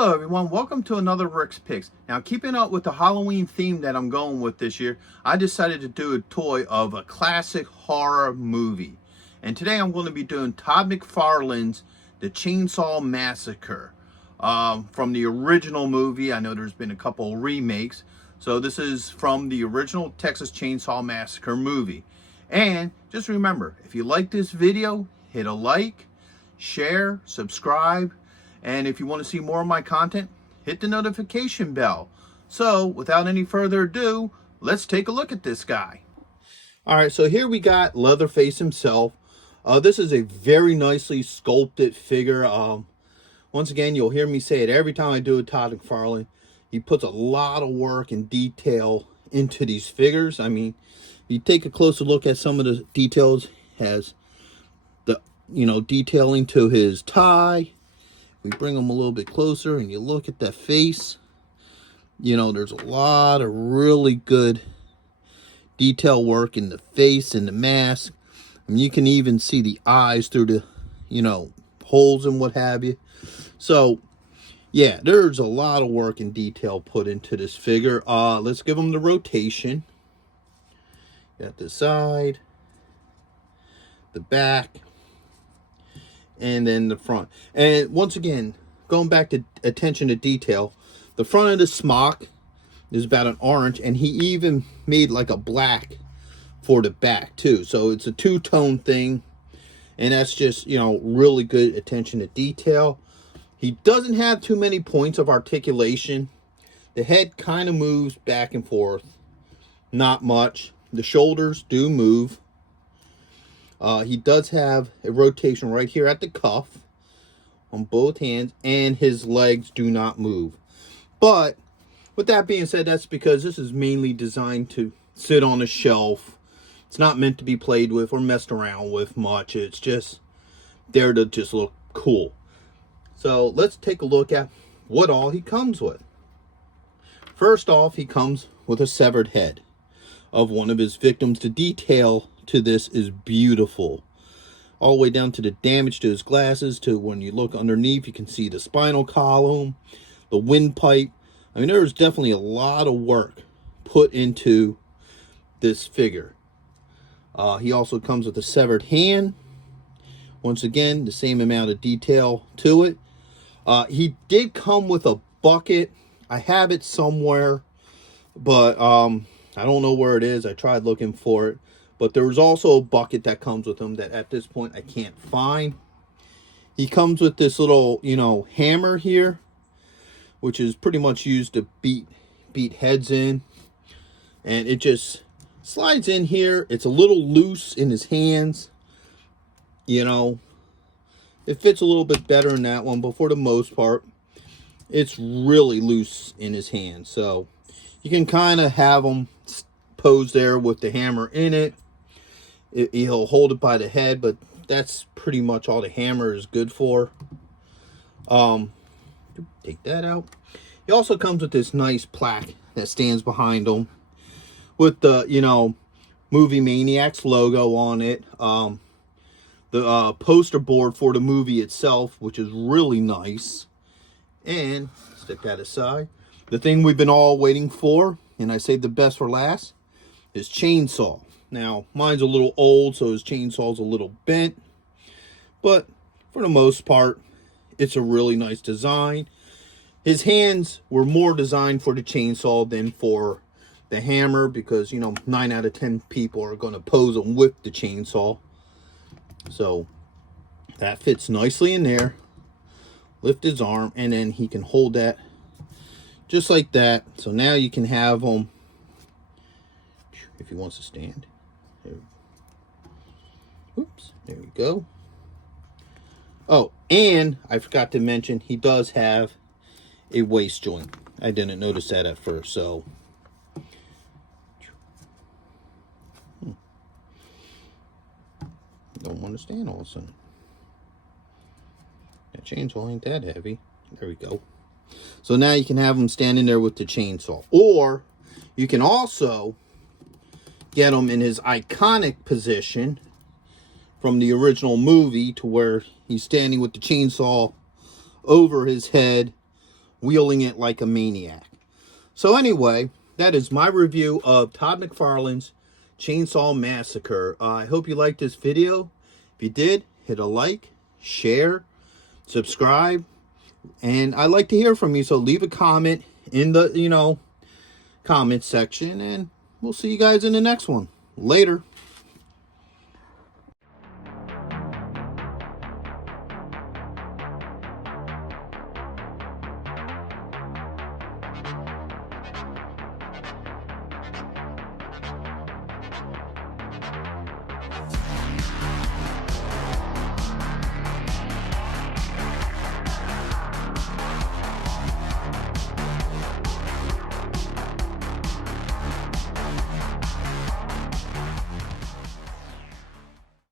Hello everyone, welcome to another Rick's Picks. Now, keeping up with the Halloween theme that I'm going with this year, I decided to do a toy of a classic horror movie. And today I'm going to be doing Todd McFarland's The Chainsaw Massacre. From the original movie. I know there's been a couple remakes. So this is from the original Texas Chainsaw Massacre movie. And just remember, if you like this video, hit a like, share, subscribe. And if you want to see more of my content, hit the notification bell. So, without any further ado, let's take a look at this guy. Alright, so here we got Leatherface himself. This is a very nicely sculpted figure. Once again, you'll hear me say it every time I do a Todd McFarland. He puts a lot of work and detail into these figures. I mean, if you take a closer look at some of the details, has the, detailing to his tie. We bring them a little bit closer and you look at that face, there's a lot of really good detail work in the face and the mask. I mean, you can even see the eyes through the, holes and what have you. So, yeah, there's a lot of work and detail put into this figure. Let's give them the rotation. Got the side, the back, and then the front. And once again, going back to attention to detail, the front of the smock is about an orange, and he even made like a black for the back too. So it's a two-tone thing, and that's just, really good attention to detail. He doesn't have too many points of articulation. The head kind of moves back and forth, not much. The shoulders do move. He does have a rotation right here at the cuff on both hands, and his legs do not move. But with that being said, that's because this is mainly designed to sit on a shelf. It's not meant to be played with or messed around with much. It's just there to just look cool. So let's take a look at what all he comes with. First off, he comes with a severed head of one of his victims. The detail to this is beautiful, all the way down to the damage to his glasses, to when you look underneath you can see the spinal column, the windpipe. I mean, there's definitely a lot of work put into this figure. He also comes with a severed hand. Once again, the same amount of detail to it. He did come with a bucket. I have it somewhere, but I don't know where it is. I tried looking for it. But there was also a bucket that comes with him that at this point I can't find. He comes with this little, hammer here, which is pretty much used to beat heads in. And it just slides in here. It's a little loose in his hands. It fits a little bit better in that one, but for the most part, it's really loose in his hands. So you can kind of have him pose there with the hammer in it. He'll hold it by the head, but that's pretty much all the hammer is good for. Take that out. He also comes with this nice plaque that stands behind him with the, Movie Maniacs logo on it. The poster board for the movie itself, which is really nice. And stick that aside. The thing we've been all waiting for, and I saved the best for last, is chainsaw. Now, mine's a little old, so his chainsaw's a little bent. But for the most part, it's a really nice design. His hands were more designed for the chainsaw than for the hammer, because, 9 out of 10 people are going to pose them with the chainsaw. So, that fits nicely in there. Lift his arm, and then he can hold that just like that. So now you can have him, if he wants to stand. There we go. Oh, and I forgot to mention, he does have a waist joint. I didn't notice that at first, so. Don't want to stand all of a sudden. That chainsaw ain't that heavy. There we go. So now you can have him standing there with the chainsaw. Or you can also get him in his iconic position from the original movie, to where he's standing with the chainsaw over his head wielding it like a maniac. So anyway, that is my review of Todd McFarland's Chainsaw Massacre. I hope you liked this video. If you did, hit a like, share, subscribe, and I'd like to hear from you. So leave a comment in the, comment section, and we'll see you guys in the next one. Later.